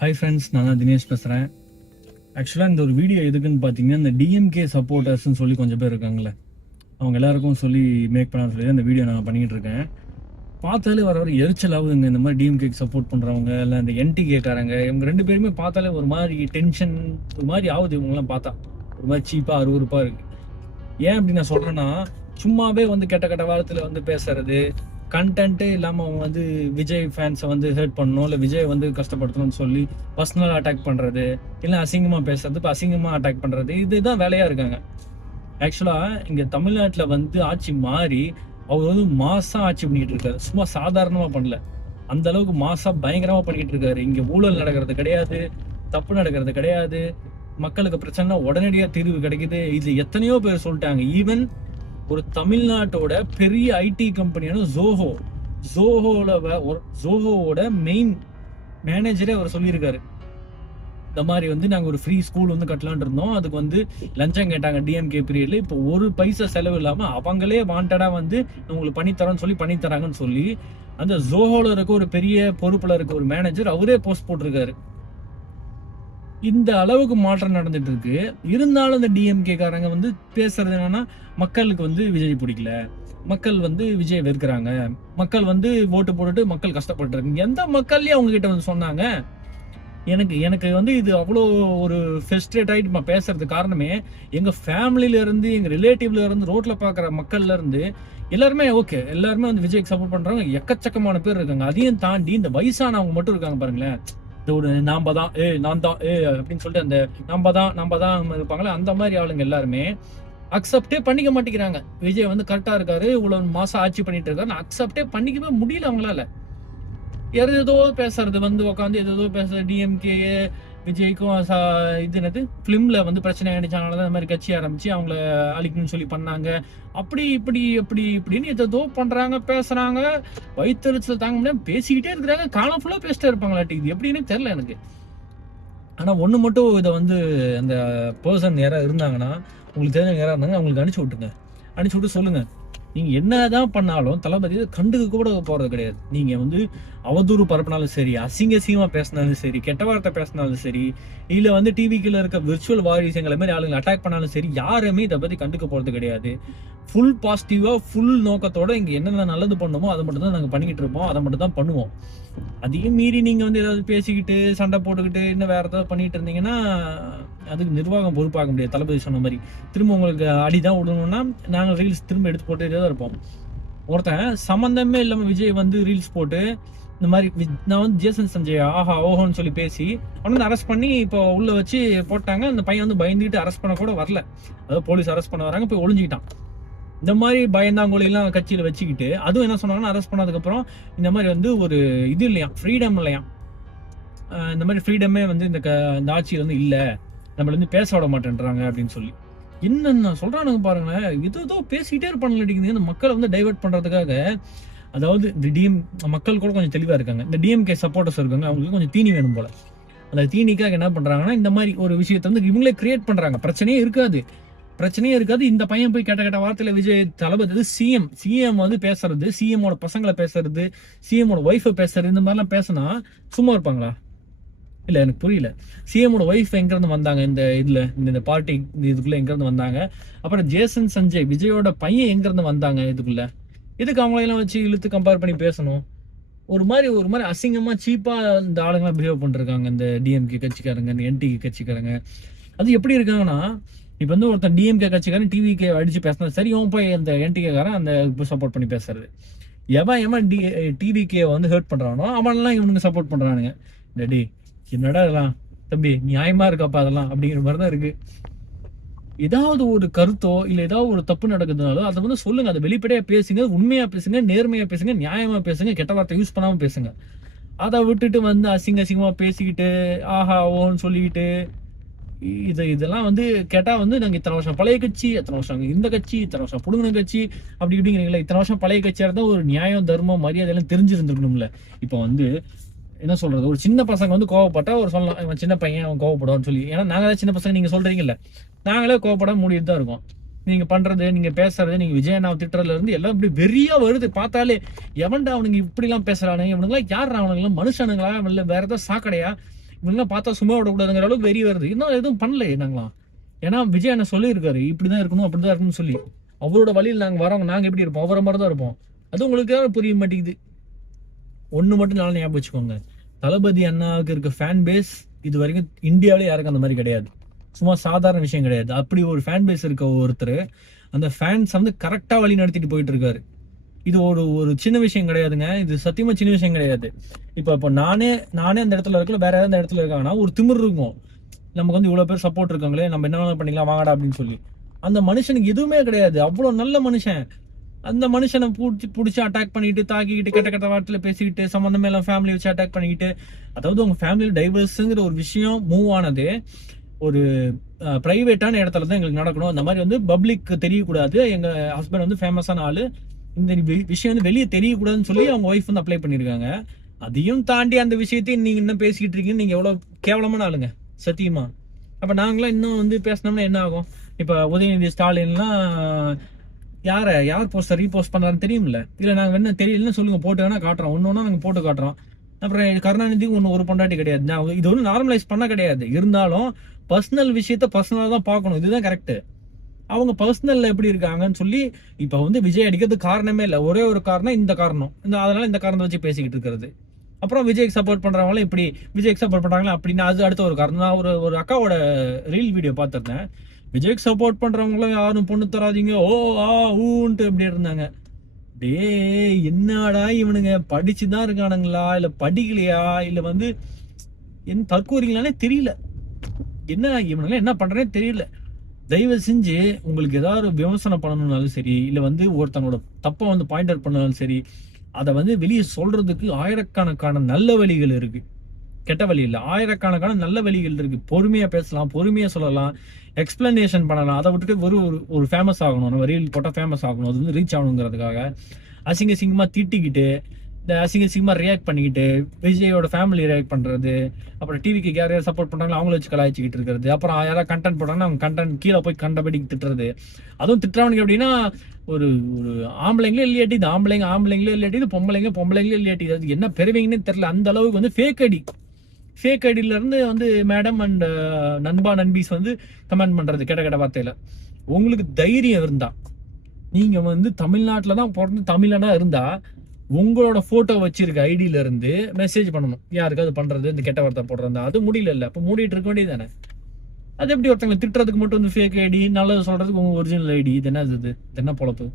Hi friends, நான் தான் தினேஷ் பேசுகிறேன். ஆக்சுவலாக இந்த ஒரு வீடியோ எதுக்குன்னு பார்த்தீங்கன்னா, இந்த டிஎம்கே சப்போர்ட்டர்ஸ்ன்னு சொல்லி கொஞ்சம் பேர் இருக்காங்களே, அவங்க எல்லாருக்கும் சொல்லி மேக் பண்ணான்னு சொல்லி இந்த வீடியோ நான் பண்ணிக்கிட்டு இருக்கேன். பார்த்தாலே வர எரிச்சல் ஆகுதுங்க. இந்த மாதிரி டிஎம்கேக்கு சப்போர்ட் பண்ணுறவங்க இல்லை இந்த என்டிகேக்காரங்க, இவங்க ரெண்டு பேருமே பார்த்தாலே ஒரு மாதிரி டென்ஷன் ஒரு மாதிரி ஆகுது. இவங்கெல்லாம் பார்த்தா ஒரு மாதிரி சீப்பாக அருவருப்பாக இருக்குது. ஏன் அப்படி நான் சொல்கிறேன்னா, சும்மாவே வந்து கெட்ட கெட்ட வாரத்தில் வந்து பேசுறது, கண்டென்ட்டே இல்லாமல் அவங்க வந்து விஜய் ஃபேன்ஸை வந்து ஹர்ட் பண்ணணும், இல்லை விஜய் வந்து கஷ்டப்படுத்தணும்னு சொல்லி பர்சனலாக அட்டாக் பண்ணுறது, இல்லை அசிங்கமாக பேசுறது, இப்போ அசிங்கமாக அட்டாக் பண்ணுறது, இதுதான் வேலையாக இருக்காங்க. ஆக்சுவலாக இங்கே தமிழ்நாட்டில் வந்து ஆட்சி மாறி அவர் வந்து மாசாக ஆட்சி பண்ணிக்கிட்டு இருக்காரு. சும்மா சாதாரணமாக பண்ணல, அந்த அளவுக்கு மாசாக பயங்கரமாக பண்ணிக்கிட்டு இருக்காரு. இங்கே ஊழல் நடக்கிறது கிடையாது, தப்பு நடக்கிறது கிடையாது, மக்களுக்கு பிரச்சனை உடனடியாக தீர்வு கிடைக்குது. இது எத்தனையோ பேர் சொல்லிட்டாங்க. ஈவன் ஒரு தமிழ்நாட்டோட பெரிய ஐடி கம்பெனியான ஜோஹோவோட மெயின் மேனேஜரே அவர் சொல்லியிருக்காரு, இந்த மாதிரி வந்து நாங்கள் ஒரு ஃப்ரீ ஸ்கூல் வந்து கட்டலான் இருந்தோம், அதுக்கு வந்து லஞ்சம் கேட்டாங்க டிஎம்கே பீரியட்ல, இப்போ ஒரு பைசா செலவு இல்லாமல் அவங்களே வாண்டடா வந்து உங்களுக்கு பண்ணித்தரோன்னு சொல்லி பண்ணித்தராங்கன்னு சொல்லி அந்த ஜோஹோல இருக்க ஒரு பெரிய பொறுப்புல இருக்க ஒரு மேனேஜர் அவரே போஸ்ட் போட்டிருக்காரு. இந்த அளவுக்கு மாற்றம் நடந்துட்டு இருக்கு. இருந்தாலும் இந்த டிஎம்கே காரங்க வந்து பேசுறது என்னன்னா, மக்களுக்கு வந்து விஜய் பிடிக்கல, மக்கள் வந்து விஜய் வெறுக்கிறாங்க, மக்கள் வந்து ஓட்டு போட்டுட்டு மக்கள் கஷ்டப்பட்டு இருக்கு. எந்த மக்கள்லயும் அவங்க கிட்ட வந்து சொன்னாங்க? எனக்கு வந்து இது அவ்வளோ ஒரு ஃபெஸ்ட்ரேட் ஆகிட்டு நான் பேசுறதுக்கு காரணமே, எங்க ஃபேமிலியில இருந்து எங்க ரிலேட்டிவ்ல இருந்து ரோட்ல பாக்குற மக்கள்ல இருந்து எல்லாருமே ஓகே, எல்லாருமே வந்து விஜய்க்கு சப்போர்ட் பண்றாங்க. எக்கச்சக்கமான பேர் இருக்காங்க. அதையும் தாண்டி இந்த வயசானவங்க மட்டும் இருக்காங்க பாருங்களேன். ஒரு நாம தான் நான் தான் அப்படின்னு சொல்லிட்டு அந்த நம்ம தான் இருப்பாங்களே, அந்த மாதிரி ஆளுங்க எல்லாருமே அக்செப்டே பண்ணிக்க மாட்டேங்கிறாங்க. விஜய் வந்து கரெக்டா இருக்காரு, இவ்வளவு மாசம் ஆட்சி பண்ணிட்டு இருக்காரு, அக்செப்டே பண்ணிக்கவே முடியல அவங்களால. ஏதோ பேசுறது வந்து உட்காந்து ஏதோ பேசுறது, டிஎம்கே விஜய்க்கும் இது என்னது பிலிம்ல வந்து பிரச்சனை ஆயிடுச்சாங்களா, இந்த மாதிரி கட்சி ஆரம்பிச்சு அவங்கள அழிக்கணும்னு சொல்லி பண்ணாங்க, அப்படி இப்படி இப்படின்னு ஏதோ பண்றாங்க, பேசுறாங்க. வயிற்றுச்சல் தாங்க முடியாம பேசிக்கிட்டே இருக்கிறாங்க. காலம் ஃபுல்லா பேசிட்டே இருப்பாங்களாட்டி, இது எப்படின்னு தெரியல எனக்கு. ஆனா ஒண்ணு மட்டும், இதை வந்து அந்த பர்சன் யாராவது இருந்தாங்கன்னா, உங்களுக்கு தெரிஞ்சவங்க யாராவது இருந்தாங்க, அவங்களுக்கு அனுப்பிச்சு விட்டுங்க. அனுப்பிச்சு விட்டு சொல்லுங்க, நீங்க என்னதான் பண்ணாலும் தளபதி கண்டுக்க கூட போறது கிடையாது. நீங்க வந்து அவதூறு பரப்பினாலும் சரி, அசிங்கமா பேசினாலும் சரி, கெட்ட வார்த்தை பேசினாலும் சரி, இல்ல வந்து டிவிக்குள்ள இருக்க விர்ச்சுவல் வாரிஸ் எங்களை மாதிரி ஆளுங்களை அட்டாக் பண்ணாலும் சரி, யாருமே இதை பத்தி கண்டுக்க போறது கிடையாது. ஃபுல் பாசிட்டிவா ஃபுல் நோக்கத்தோட இங்க என்னென்ன நல்லது பண்ணுமோ அதை மட்டும் தான் நாங்க பண்ணிக்கிட்டு இருப்போம், அதை மட்டும் தான் பண்ணுவோம். அதையும் மீறி நீங்க வந்து ஏதாவது பேசிக்கிட்டு சண்டை போட்டுக்கிட்டு இன்னும் வேற ஏதாவது பண்ணிட்டு இருந்தீங்கன்னா, அதுக்கு நிர்வாகம் பொறுப்பாக முடியாது. தளபதி சொன்ன மாதிரி திரும்ப உங்களுக்கு அடிதான் விடணும்னா நாங்கள் ரீல்ஸ் திரும்ப எடுத்து போட்டுட்டே தான் இருப்போம். ஒருத்தன் சம்மந்தமே இல்லாமல் விஜய் வந்து ரீல்ஸ் போட்டு இந்த மாதிரி நான் வந்து ஜேசன் சஞ்சய் ஆஹா ஓஹோன்னு சொல்லி பேசி அவனை வந்து அரெஸ்ட் பண்ணி இப்போ உள்ள வச்சு போட்டாங்க. அந்த பையன் வந்து பயந்துட்டு அரெஸ்ட் பண்ண கூட வரல, அதாவது போலீஸ் அரெஸ்ட் பண்ண வராங்க, போய் ஒளிஞ்சுக்கிட்டான். இந்த மாதிரி பயந்தாங்கொழிலாம் கட்சியில் வச்சுக்கிட்டு அதுவும் என்ன சொன்னாங்கன்னா, அரெஸ்ட் பண்ணதுக்கப்புறம் இந்த மாதிரி வந்து ஒரு இது இல்லையா, ஃப்ரீடம் இல்லையா, இந்த மாதிரி ஃப்ரீடமே வந்து இந்த ஆட்சியில் வந்து இல்லை, நம்மள வந்து பேச விட மாட்டேன்றாங்க அப்படின்னு சொல்லி என்னென்ன சொல்றானுங்க பாருங்களேன். ஏதோ பேசிக்கிட்டே இருப்பானுங்க. இந்த மக்களை வந்து டைவெர்ட் பண்றதுக்காக. அதாவது இந்த மக்கள் கூட கொஞ்சம் தெளிவா இருக்காங்க. இந்த டிஎம்கே சப்போர்ட்டர்ஸ் இருக்காங்க, அவங்களுக்கு கொஞ்சம் தீனி வேணும் போல. அந்த தீனிக்காக என்ன பண்றாங்கன்னா, இந்த மாதிரி ஒரு விஷயத்தை வந்து இவங்களே கிரியேட் பண்றாங்க. பிரச்சனையே இருக்காது. இந்த பையன் போய் கேட்ட வார்த்தையில விஜய் தளபதி சிஎம் வந்து பேசுறது, சிஎம்மோட பசங்களை பேசுறது, சிஎம்மோட ஒய்ஃபை பேசுறது, இந்த மாதிரிலாம் பேசினா சும்மா இருப்பாங்களா? இல்ல, எனக்கு புரியல. சிஎமோட ஒய்ஃப் எங்க இருந்து வந்தாங்க இந்த பார்ட்டி இதுக்குள்ள எங்க இருந்து வந்தாங்க? அப்புறம் ஜேசன் சஞ்சய் விஜயோட பையன் எங்க இருந்து வந்தாங்க இதுக்குள்ள? எதுக்கு அவங்களெல்லாம் வச்சு இழுத்து கம்பேர் பண்ணி பேசணும்? ஒரு மாதிரி அசிங்கமா சீப்பா இந்த ஆளுங்கெல்லாம் பிஹேவ் பண்ணிருக்காங்க இந்த டிஎம்கே கட்சிக்காரங்க, இந்த என்டிகே கட்சிக்காரங்க. அது எப்படி இருக்காங்கன்னா, இப்ப வந்து ஒருத்தன் டிஎம்கே கட்சிக்காரன் டிவிகே அடிச்சு பேசினா சரி, இவன் போய் அந்த என்டிகே காரன் அந்த சப்போர்ட் பண்ணி பேசுறது. எவன் டிவிகே வந்து ஹர்ட் பண்றானோ அவனெல்லாம் இவனுக்கு சப்போர்ட் பண்றானுங்க. டே, என்னடா இதெல்லாம் தம்பி, நியாயமா இருக்காப்பா அதெல்லாம் அப்படிங்கிற மாதிரிதான் இருக்கு. ஏதாவது ஒரு கருத்தோ இல்ல ஏதாவது ஒரு தப்பு நடக்குதுனாலோ அதை வந்து சொல்லுங்க, அதை வெளிப்படையா பேசுங்க, உண்மையா பேசுங்க, நேர்மையா பேசுங்க, நியாயமா பேசுங்க, கெட்ட வார்த்தை யூஸ் பண்ணாம பேசுங்க. அதை விட்டுட்டு வந்து அசிங்கமா பேசிக்கிட்டு ஆஹா ஓன்னு சொல்லிக்கிட்டு இதெல்லாம் வந்து கேட்டா வந்து நாங்க இத்தனை வருஷம் பழைய கட்சி, எத்தனை வருஷம் இந்த கட்சி, இத்தனை வருஷம் புடுங்கின கட்சி அப்படி இப்படிங்கிறீங்களா? இத்தனை வருஷம் பழைய கட்சியா இருந்தா ஒரு நியாயம், தர்மம், மரியாதை எல்லாம் தெரிஞ்சிருந்துருக்கணும்ல. இப்ப வந்து என்ன சொல்றது, ஒரு சின்ன பசங்க வந்து கோவப்பட்டா ஒரு சொல்லலாம், இவன் சின்ன பையன் அவன் கோவப்படுவான்னு சொல்லி. ஏன்னா நாங்களே சின்ன பசங்க, நீங்க சொல்றீங்கல்ல, நாங்களே கோவப்படாம மூடிட்டு தான் இருக்கோம். நீங்க பண்றது, நீங்க பேசுறது, நீங்க விஜய் அண்ணாவை திட்டுறதுல இருந்து எல்லாம் இப்படி வெறியா வருது. பார்த்தாலே எவன்டா அவனுங்க இப்படி எல்லாம் பேசுறானுங்க, இவனுங்களாம் யார், அவனுங்களாம் மனுஷனுங்களா இல்ல வேற ஏதாவது சாக்கடையா? இவங்க பார்த்தா சும்மா விடக்கூடாதுங்கிற அளவுக்கு வெறி வருது. இன்னும் எதுவும் பண்ணலையே நாங்களாம். ஏன்னா விஜய் என்ன சொல்லியிருக்காரு, இப்படிதான் இருக்கணும் அப்படிதான் இருக்கணும்னு சொல்லி. அவரோட வழியில் நாங்க வரவங்க நாங்க எப்படி இருப்போம், அவரை மாதிரி தான் இருப்போம். அது உங்களுக்கு புரிய மாட்டேங்குது. ஒண்ணு மட்டும் நல்லா ஞாபகம் வச்சுக்கோங்க, தளபதி அண்ணாவுக்கு இருக்க ஃபேன் பேஸ் இது வரைக்கும் இந்தியாவிலே யாருக்கும் அந்த மாதிரி கிடையாது. சும்மா சாதாரண விஷயம் கிடையாது. அப்படி ஒரு ஃபேன் பேஸ் இருக்க ஒருத்தர் அந்த ஃபேன்ஸ் வந்து கரெக்டா வழி நடத்திட்டு போயிட்டு இருக்காரு. இது ஒரு சின்ன விஷயம் கிடையாதுங்க. இது சத்தியமா சின்ன விஷயம் கிடையாது. இப்போ நானே அந்த இடத்துல இருக்கல, வேற ஏதாவது இடத்துல இருக்காங்கன்னா ஒரு திமிர் இருக்கும், நமக்கு வந்து இவ்வளவு பேர் சப்போர்ட் இருக்காங்களே, நம்ம என்ன வேணாலும் பண்ணிக்கலாம் வாங்கடா அப்படின்னு சொல்லி. அந்த மனுஷனுக்கு எதுவுமே கிடையாது. அவ்வளவு நல்ல மனுஷன். அந்த மனுஷனை பிடிச்சி அட்டாக் பண்ணிட்டு, தாக்கிக்கிட்டு, கெட்ட கெட்ட வார்த்தையில பேசிக்கிட்டு, சம்பந்தமே எல்லாம் ஃபேமிலி வச்சு அட்டாக் பண்ணிக்கிட்டு, அதாவது உங்க ஃபேமிலியில் டைவர்ஸுங்கிற ஒரு விஷயம் மூவ் ஆனது ஒரு பிரைவேட்டான இடத்துல தான் எங்களுக்கு நடக்கணும். அந்த மாதிரி வந்து பப்ளிக் தெரியக்கூடாது, எங்க ஹஸ்பண்ட் வந்து ஃபேமஸான ஆளு, இந்த விஷயம் வந்து வெளியே தெரியக்கூடாதுன்னு சொல்லி அவங்க ஒய்ஃப் வந்து அப்ளை பண்ணிருக்காங்க. அதையும் தாண்டி அந்த விஷயத்தையும் நீங்க இன்னும் பேசிக்கிட்டு இருக்கீங்க. நீங்க எவ்வளவு கேவலமான ஆளுங்க சத்தியமா. அப்ப நாங்களாம் இன்னும் வந்து பேசினோம்னா என்ன ஆகும்? இப்ப உதயநிதி ஸ்டாலின்லாம் யார் போஸ்டர் ரீபோஸ்ட் பண்றான்னு தெரியும்ல. இல்ல நாங்க என்ன தெரியலன்னு சொல்லுங்க, போட்டு வேணா காட்டுறோம், ஒன்னொன்னா நாங்க போட்டு காட்டுறோம். அப்புறம் கருணாநிதி ஒரு பொண்டாட்டி கிடையாது. நான் இது ஒன்றும் நார்மலைஸ் பண்ண கிடையாது. இருந்தாலும் பர்சனல் விஷயத்த பர்சனலா தான் பார்க்கணும். இதுதான் கரெக்ட். அவங்க பர்சனல்ல எப்படி இருக்காங்கன்னு சொல்லி இப்ப வந்து விஜய் அடிக்கிறதுக்கு காரணமே இல்லை. ஒரே ஒரு காரணம் இந்த காரணம், அதனால இந்த காரணத்தை வச்சு பேசிக்கிட்டு இருக்கிறது. அப்புறம் விஜய்க்கு சப்போர்ட் பண்றவங்களும் இப்படி விஜய்க்கு சப்போர்ட் பண்றாங்களா அப்படின்னு அது அடுத்த ஒரு காரணம். நான் ஒரு அக்காவோட ரீல் வீடியோ பார்த்திருந்தேன். விஜய்க்கு சப்போர்ட் பண்றவங்களும் யாரும் பொண்ணு தராதீங்க ஓ ஆ ஊன்ட்டு எப்படி இருந்தாங்க. டே என்னடா இவனுங்க படிச்சுதான் இருக்கானுங்களா இல்ல படிக்கலையா இல்ல வந்து என்ன தற்கூறீங்களானே தெரியல. என்ன இவனுங்க என்ன பண்றேனே தெரியல. தயவு செஞ்சு உங்களுக்கு ஏதாவது விமர்சனம் பண்ணணும்னாலும் சரி, இல்ல வந்து ஒருத்தனோட தப்ப வந்து பாயிண்ட் அவுட் பண்ணாலும் சரி, அதை வந்து வெளியே சொல்றதுக்கு ஆயிரக்கணக்கான நல்ல வழிகள் இருக்கு. கெட்ட வழி இல்லை, ஆயிரக்கணக்கான நல்ல வழிகள் இருக்கு. பொறுமையா பேசலாம், பொறுமையா சொல்லலாம், எக்ஸ்பிளனேஷன் பண்ணலாம். அதை விட்டுட்டு ஒரு ஃபேமஸ் ஆகணும், நம்ம ரீல் போட்டா ஃபேமஸ் ஆகணும், அது வந்து ரீச் ஆகணுங்கிறதுக்காக அசிங்கமா திட்டிக்கிட்டு, இந்த அசிங்கமா ரியாக்ட் பண்ணிக்கிட்டு, விஜயோட ஃபேமிலி ரியாக்ட் பண்றது, அப்புறம் டிவிக்கு யாரையாவது சப்போர்ட் பண்றாங்களோ அவங்கள வச்சு கலாய்ச்சிக்கிட்டு இருக்கிறது, அப்புறம் யாராவது கண்டென்ட் போட்டாங்கன்னா அவங்க கண்டென்ட் கீழே போய் கண்டபடி திட்டுறது. அதுவும் திட்டுறவனுக்கு எப்படின்னா ஒரு ஒரு ஆம்பளைங்களே இல்லையாட்டி, இது ஆம்பளைங்களே இல்லையாட்டி, இது பொம்பளைங்களே இல்லையாட்டி, அது என்ன பெறுவீங்கன்னு தெரியல. அந்த அளவுக்கு வந்து ஃபேக் ஐடியில இருந்து வந்து மேடம் அண்ட் நண்பா நண்பீஸ் வந்து கமெண்ட் பண்றது கெட்ட வார்த்தையில. உங்களுக்கு தைரியம் இருந்தா நீங்க வந்து தமிழ்நாட்டில் தான் பிறந்து தமிழனா இருந்தா உங்களோட போட்டோ வச்சிருக்க ஐடியில இருந்து மெசேஜ் பண்ணணும். யாருக்கு அது பண்றது, இந்த கெட்ட வார்த்தை போடுறது, அது முடியல. அப்ப மூடிட்டு இருக்க வேண்டியது தானே. அது எப்படி ஒருத்தவங்க திட்டுறதுக்கு மட்டும் வந்து ஃபேக் ஐடி, நல்லது சொல்றதுக்கு உங்க ஒரிஜினல் ஐடி, இது என்ன பொழப்பு?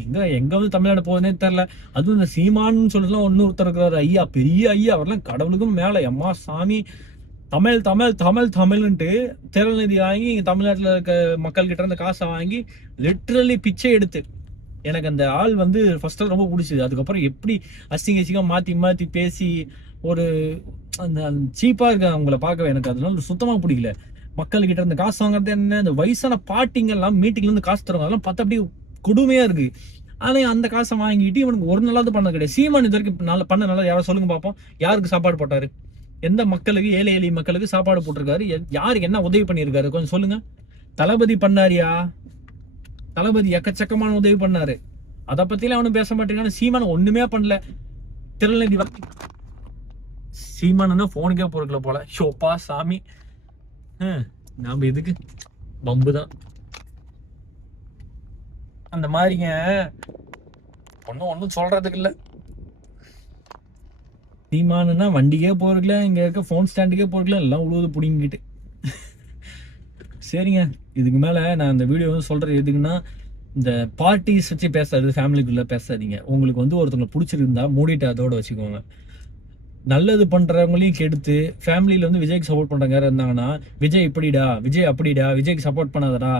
எங்க வந்து தமிழ்நாடு போகுதுன்னே தெரியல. அதுவும் இந்த சீமான்னு சொல்லிட்டுலாம் ஒருத்தர் இருக்கிறாரு, ஐயா பெரிய ஐயா, அவர்லாம் கடவுளுக்கும் மேல. அம்மா சாமி, தமிழ்ன்ட்டு திறநிதி வாங்கி இங்க தமிழ்நாட்டில் இருக்க மக்கள் கிட்ட இருந்து காசை வாங்கி லிட்ரலி பிச்சை எடுத்து, எனக்கு அந்த ஆள் வந்து ஃபர்ஸ்ட் ரொம்ப பிடிச்சது. அதுக்கப்புறம் எப்படி அசிங்க மாத்தி பேசி ஒரு அந்த சீப்பா இருக்க அவங்கள பார்க்க எனக்கு அதனால சுத்தமா பிடிக்கல. மக்கள் கிட்ட இருந்து காசு வாங்குறது என்ன, இந்த வயசான பாட்டிங்க எல்லாம் மீட்டிங்ல இருந்து காசு தருவாங்க, அதெல்லாம் பார்த்தா அப்படியே கொடுமையா இருக்கு. ஆனா அந்த காசை வாங்கிட்டு இவனுக்கு ஒரு நாளாவது பண்ண கிடையாது. சீமான் இது வரைக்கும் பண்ண நல்லா யாரும் சொல்லுங்க பார்ப்போம். யாருக்கு சாப்பாடு போட்டாரு, எந்த மக்களுக்கு, ஏழை எளிய மக்களுக்கு சாப்பாடு போட்டிருக்காரு, யாருக்கு என்ன உதவி பண்ணியிருக்காரு கொஞ்சம் சொல்லுங்க. தளபதி பண்ணாரியா? தளபதி எக்கச்சக்கமான உதவி பண்ணாரு, அதை பத்திலாம் அவனு பேச மாட்டேங்கான. சீமான் ஒண்ணுமே பண்ணல. திருநெல்வேலி சீமான் போனுக்கே பொறுக்கல போல. ஷோப்பா சாமி, நாம எதுக்கு பம்புதான் அந்த மாதிரிங்க. ஒன்னும் சொல்றதுக்கு இல்ல. சீமானுன்னா வண்டிக்கே போறதுல, இங்க இருக்க போன் ஸ்டாண்டுக்கே போறதுல எல்லாம் உழுவுது புடிங்கிட்டு. சரிங்க, இதுக்கு மேல நான் இந்த வீடியோ வந்து சொல்றது எதுக்குன்னா, இந்த பார்ட்டிஸ் வச்சு பேசாது, ஃபேமிலிக்குள்ள பேசாதீங்க. உங்களுக்கு வந்து ஒருத்தவங்களை பிடிச்சிருந்தா மூடிட்டு அதோட வச்சுக்கோங்க. நல்லது பண்றவங்களையும் கெடுத்து ஃபேமிலியில வந்து விஜய்க்கு சப்போர்ட் பண்றவங்க யாரும் இருந்தாங்கன்னா, விஜய் இப்படிடா, விஜய் அப்படிடா, விஜய்க்கு சப்போர்ட் பண்ணாதடா,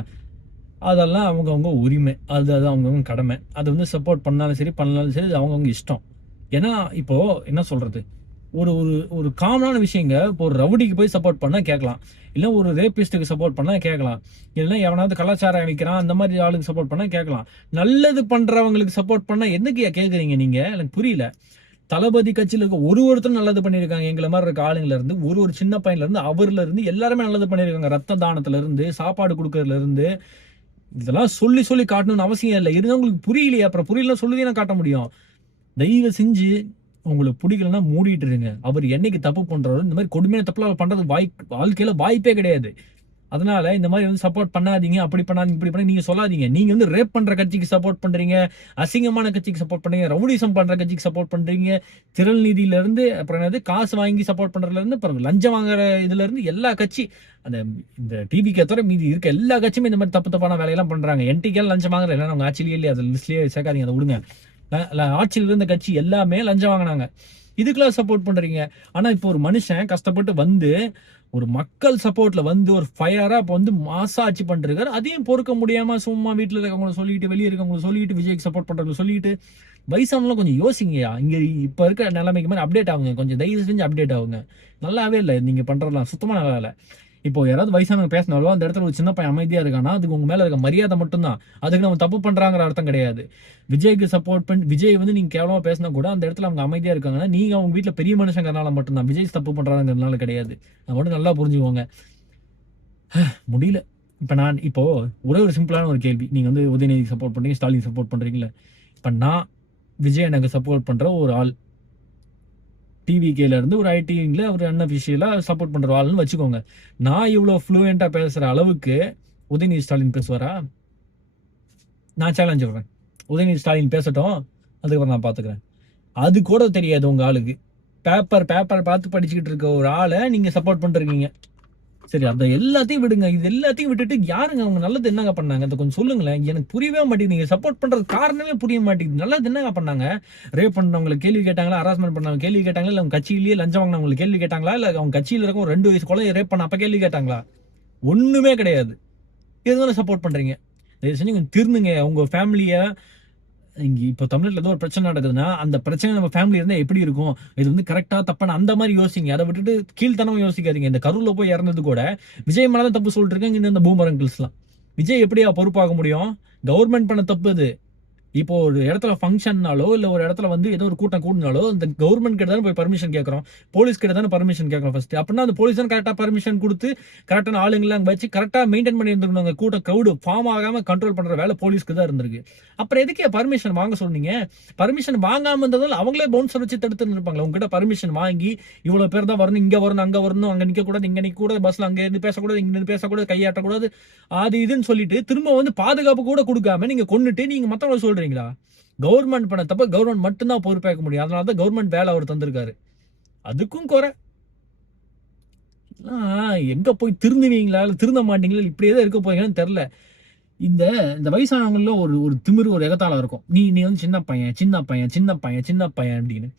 அதெல்லாம் அவங்கவுங்க உரிமை, அது அவங்கவுங்க கடமை. அது வந்து சப்போர்ட் பண்ணாலும் சரி பண்ணாலும் சரி, அது அவங்கவுங்க இஷ்டம். ஏன்னா இப்போ என்ன சொல்றது, ஒரு ஒரு காமனான விஷயங்க. இப்போ ஒரு ரவுடிக்கு போய் சப்போர்ட் பண்ணா கேட்கலாம், இல்லை ஒரு ரேபிஸ்டுக்கு சப்போர்ட் பண்ணா கேட்கலாம், இல்லைன்னா எவனாவது கலாச்சாரம் அழிக்கிறான் அந்த மாதிரி ஆளுக்கு சப்போர்ட் பண்ணா கேட்கலாம். நல்லது பண்றவங்களுக்கு சப்போர்ட் பண்ணா என்னைக்கு கேட்குறீங்க நீங்க? எனக்கு புரியல. தளபதி கட்சியில் இருக்க ஒருத்தரும் நல்லது பண்ணியிருக்காங்க. எங்களை மாதிரி இருக்க ஆளுங்கள்ல இருந்து ஒரு சின்ன பையன்ல இருந்து அவர்ல இருந்து எல்லாருமே நல்லது பண்ணியிருக்காங்க. ரத்த தானத்துல இருந்து சாப்பாடு கொடுக்கறதுல இருந்து. இதெல்லாம் சொல்லி காட்டணும்னு அவசியம் இல்லை. இருந்தால் உங்களுக்கு புரியலையே, அப்புறம் புரியல சொல்லுதே நான் காட்ட முடியும். தயவு செஞ்சு உங்களுக்கு பிடிக்கலன்னா மூடிட்டு இருங்க. அவர் என்னைக்கு தப்பு பண்றாரோ, இந்த மாதிரி கொடுமையான தப்புலாம் பண்றது வாழ்க்கையில வாய்ப்பே கிடையாது. அதனால இந்த மாதிரி வந்து சப்போர்ட் பண்ணாதீங்க, அப்படி பண்ணாதீங்க, இப்படி பண்ணாதீங்க நீங்க சொல்லாதீங்க. நீங்க வந்து ரேப் பண்ற கட்சிக்கு சப்போர்ட் பண்றீங்க, அசிங்கமான கட்சிக்கு சப்போர்ட் பண்றீங்க, ரவுடிசம் பண்ற கட்சிக்கு சப்போர்ட் பண்றீங்க, திரள் நிதியில இருந்து அப்புறம் என்னது காசு வாங்கி சப்போர்ட் பண்றதுல இருந்து அப்புறம் லஞ்சம் வாங்குற இதுல இருந்து எல்லா கட்சி அந்த இந்த டிவிக்கு தவிர மீதி இருக்க எல்லா கட்சியுமே இந்த மாதிரி தப்பு தப்பான வேலையெல்லாம் பண்றாங்க. என்டிகே லஞ்சம் வாங்குற எல்லாம் அவங்க ஆட்சியிலே இல்லையா, அது லிஸ்ட்லயே சேர்க்காதீங்க, அதை விடுங்க. ஆட்சியில் இருந்த கட்சி எல்லாமே லஞ்சம் வாங்கினாங்க. இதுக்கெல்லாம் சப்போர்ட் பண்றீங்க. ஆனா இப்போ ஒரு மனுஷன் கஷ்டப்பட்டு வந்து ஒரு மக்கள் சப்போர்ட்ல வந்து ஒரு ஃபயரா இப்போ வந்து மாசா ஆட்சி பண்ணிருக்காரு. அதையும் பொறுக்க முடியாம சும்மா வீட்டுல இருக்கவங்க சொல்லிட்டு, வெளியே இருக்கவங்க சொல்லிட்டு, விஜய்க்கு சப்போர்ட் பண்றவங்க சொல்லிட்டு, வயசானவங்களும் கொஞ்சம் யோசிங்கயா. இங்க இப்ப இருக்க நிலைமைக்கு மாதிரி அப்டேட் ஆகுங்க. கொஞ்சம் தயவு செஞ்சு அப்டேட் ஆகுங்க. நல்லாவே இல்லை நீங்க பண்றதெல்லாம், சுத்தமா நல்லா இல்லை. இப்போ யாராவது வயசானவங்க பேசினாலும் அந்த இடத்துல ஒரு சின்ன பையன் அமைதியா இருக்கானா, அதுக்கு உங்க மேல இருக்க மரியாதை மட்டும்தான். அதுக்கு நம்ம தப்பு பண்றாங்கிற அர்த்தம் கிடையாது. விஜய்க்கு சப்போர்ட் பண்ணி விஜய் வந்து நீங்க கேவலமா பேசினா கூட அந்த இடத்துல அவங்க அமைதியா இருக்காங்கன்னா, நீங்க அவங்க வீட்டுல பெரிய மனுஷங்கிறனால மட்டும்தான். விஜய் தப்பு பண்றாங்கிறதுனால கிடையாது. அதை மட்டும் நல்லா புரிஞ்சுக்கோங்க. முடியல. இப்போ ஒரே ஒரு சிம்பிளான ஒரு கேள்வி. நீங்க வந்து உதயநிதிக்கு சப்போர்ட் பண்றீங்க, ஸ்டாலின் சப்போர்ட் பண்றீங்களா? இப்ப நான் விஜய் எனக்கு சப்போர்ட் பண்ற ஒரு ஆள், டிவிகேல இருந்து ஒரு ஐடில ஒரு அன்அஃபிஷியலா சப்போர்ட் பண்ற ஆள்னு வச்சுக்கோங்க. நான் இவ்வளவு ஃப்ளூயண்டா பேசுற அளவுக்கு உதயநிதி ஸ்டாலின் பேசுவாரா? நான் சேலஞ்ச் விடுறேன். உதயநிதி ஸ்டாலின் பேசட்டும், அதுக்கப்புறம் நான் பாத்துக்கிறேன். அது கூட தெரியாது உங்க ஆளுக்கு. பேப்பர் பார்த்து படிச்சுக்கிட்டு இருக்க ஒரு ஆளை நீங்க சப்போர்ட் பண்றீங்க. சரி, அதை எல்லாத்தையும் விடுங்க. இது எல்லாத்தையும் விட்டுட்டு யாருங்க அவங்க நல்லது என்னங்க பண்ணாங்க, அதை கொஞ்சம் சொல்லுங்களேன். எனக்கு புரியவே மாட்டேங்குது. நீங்க சப்போர்ட் பண்றது காரணமே புரிய மாட்டேங்குது. நல்லது என்னங்க பண்ணாங்க? ரேப் பண்ணவங்களை கேள்வி கேட்டாங்களா? ஹராஸ்மெண்ட் பண்ணவங்க கேள்வி கேட்டாங்களா? இல்ல அவங்க கட்சியிலேயே லஞ்சம் வாங்கினவங்களுக்கு கேள்வி கேட்டாங்களா? இல்ல அவங்க கட்சியில இருக்க ஒரு 2 வயசு குழந்தைய ரேப் பண்ண அப்ப கேள்வி கேட்டாங்களா? ஒண்ணுமே கிடையாது. இருந்தாலும் சப்போர்ட் பண்றீங்க. தயவு செஞ்சு கொஞ்சம் திருந்துங்க. உங்க ஃபேமிலிய இங்க இப்போ தமிழ்நாட்டுல ஏதோ ஒரு பிரச்சனை நடக்குதுன்னா, அந்த பிரச்சனை நம்ம ஃபேமிலி இருந்தா எப்படி இருக்கும்? இது வந்து கரெக்ட்டா, தப்பான்னு அந்த மாரி யோசிங்க. அத விட்டுட்டு கீழ்த்தனமா யோசிக்காதீங்க. இந்த கரூர்ல போய் இறந்தது கூட விஜய் மேல தான் தப்பு சொல்லிட்டு இருக்காங்க இந்த பூமர் அங்கிள்ஸ்லாம். விஜய் எப்படியா பொறுப்பாக முடியும்? கவர்மெண்ட் பண்ண தப்பு அது. இப்போ ஒரு இடத்துல ஃபங்க்ஷன்னாலோ இல்ல ஒரு இடத்துல வந்து ஏதோ ஒரு கூட்டம் கூடினாலோ அந்த கவர்மெண்ட் கிட்ட தானே போய் பர்மிஷன் கேட்கறோம். போலீஸ் கிட்ட தானே பர்மிஷன் கேட்கறோம் ஃபர்ஸ்ட். அப்படின்னா அந்த போலீஸ் தான் கரெக்டா பர்மிஷன் கொடுத்து கரெக்டான ஆளுங்கெல்லாம் வச்சு கரெக்டா மெயின்டைன் பண்ணி இருந்திருந்தாங்க. கூட்டம் கிரௌடு ஃபார்ம் ஆகாம கண்ட்ரோல் பண்ற வேலை போலீஸ்க்கு தான் இருந்திருக்கு. அப்புறம் எதுக்கே பர்மிஷன் வாங்க சொன்னீங்க? பர்மிஷன் வாங்காம இருந்ததால அவங்களே பவுன்சர் வச்சு தடுத்து இருப்பாங்க. உங்ககிட்ட பர்மிஷன் வாங்கி இவ்வளவு பேர் தான் வரணும், இங்க வரணும், அங்க வரணும், அங்க நிக்க கூடாது, இங்க நிக்க கூடாது, பஸ்ல அங்க இருந்து பேசக்கூடாது, இங்க இருந்து பேசக்கூடாது, கையாட்டக்கூடாது, அது இதுன்னு சொல்லிட்டு திரும்ப வந்து பாதுகாப்பு கூட கொடுக்காம நீங்க கொன்னுட்டு நீங்க மத்தவங்க சொல்றீங்களா? கவர்மெண்ட் பண்ண தப்ப கவர்மெண்ட் மட்டும்தான் பொறுப்பேற்க முடியும். அதனால தான் கவர்மெண்ட் வேலை அவர் தந்திருக்காரு. அதுக்கும் குறை. எங்க போய் திருந்துவீங்களா இல்ல திருந்த மாட்டீங்களா, இப்படியே தான் இருக்க போறீங்கன்னு தெரியல. இந்த இந்த வயசானவங்கள ஒரு ஒரு திமிரு, ஒரு எகத்தாளம் இருக்கும். நீ நீ வந்து சின்ன பையன், சின்ன பையன், சின்ன பையன், சின்ன பையன் அப்படின்னு.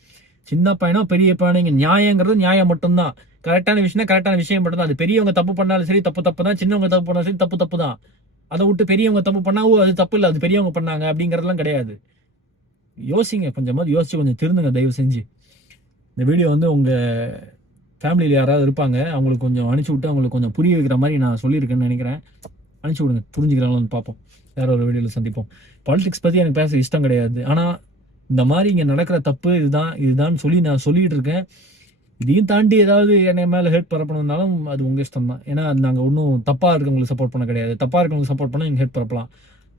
சின்ன பையனா பெரிய பையனுங்க, நியாயங்கிறது நியாயம் மட்டும்தான். கரெக்டான விஷயம் கரெக்டான விஷயம் மட்டும்தான். அது பெரியவங்க தப்பு பண்ணாலும் சரி தப்பு தப்பு தான், சின்னவங்க தப்பு பண்ணாலும் சரி தப்பு தப்பு தான். அதை விட்டு பெரியவங்க தப்பு பண்ணா அது தப்பு இல்லை, அது பெரியவங்க பண்ணாங்க அப்படிங்கறதெல்லாம் கிடையாது. யோசிங்க, கொஞ்சமாவது யோசிச்சு கொஞ்சம் திருந்துங்க தயவு செஞ்சு. இந்த வீடியோ வந்து உங்க ஃபேமிலியில் யாராவது இருப்பாங்க, அவங்களுக்கு கொஞ்சம் அனுப்பிச்சி விட்டு அவங்களுக்கு கொஞ்சம் புரிய வைக்கிற மாதிரி நான் சொல்லியிருக்கேன்னு நினைக்கிறேன். அனுப்பிச்சி விடுங்க, புரிஞ்சுக்கிறாங்களான்னு பார்ப்போம். வேற ஒரு வீடியோவில் சந்திப்போம். பாலிடிக்ஸ் பற்றி எனக்கு பேச இஷ்டம் கிடையாது. ஆனால் இந்த மாதிரி இங்கே நடக்கிற தப்பு இதுதான் சொல்லி நான் சொல்லிட்டு இருக்கேன். இதையும் தாண்டி ஏதாவது என்னை மேலே ஹெல்ப் பரப்பணும்னாலும் அது உங்கள் இஷ்டம் தான். ஏன்னா அது நாங்கள் ஒன்றும் தப்பாக இருக்கவங்களுக்கு சப்போர்ட் பண்ண கிடையாது. தப்பாக இருக்கவங்களுக்கு சப்போர்ட் பண்ணால் நீங்கள் ஹெல்ப் பரப்பலாம்.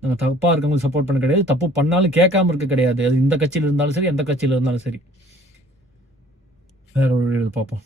நாங்கள் தப்பாக இருக்கவங்களுக்கு சப்போர்ட் பண்ண கிடையாது. தப்பு பண்ணாலும் கேட்காம இருக்க கிடையாது. அது இந்த கட்சியில் இருந்தாலும் சரி, எந்த கட்சியில் இருந்தாலும் சரி. வேற ஒரு வீடியோவில் பார்ப்போம்.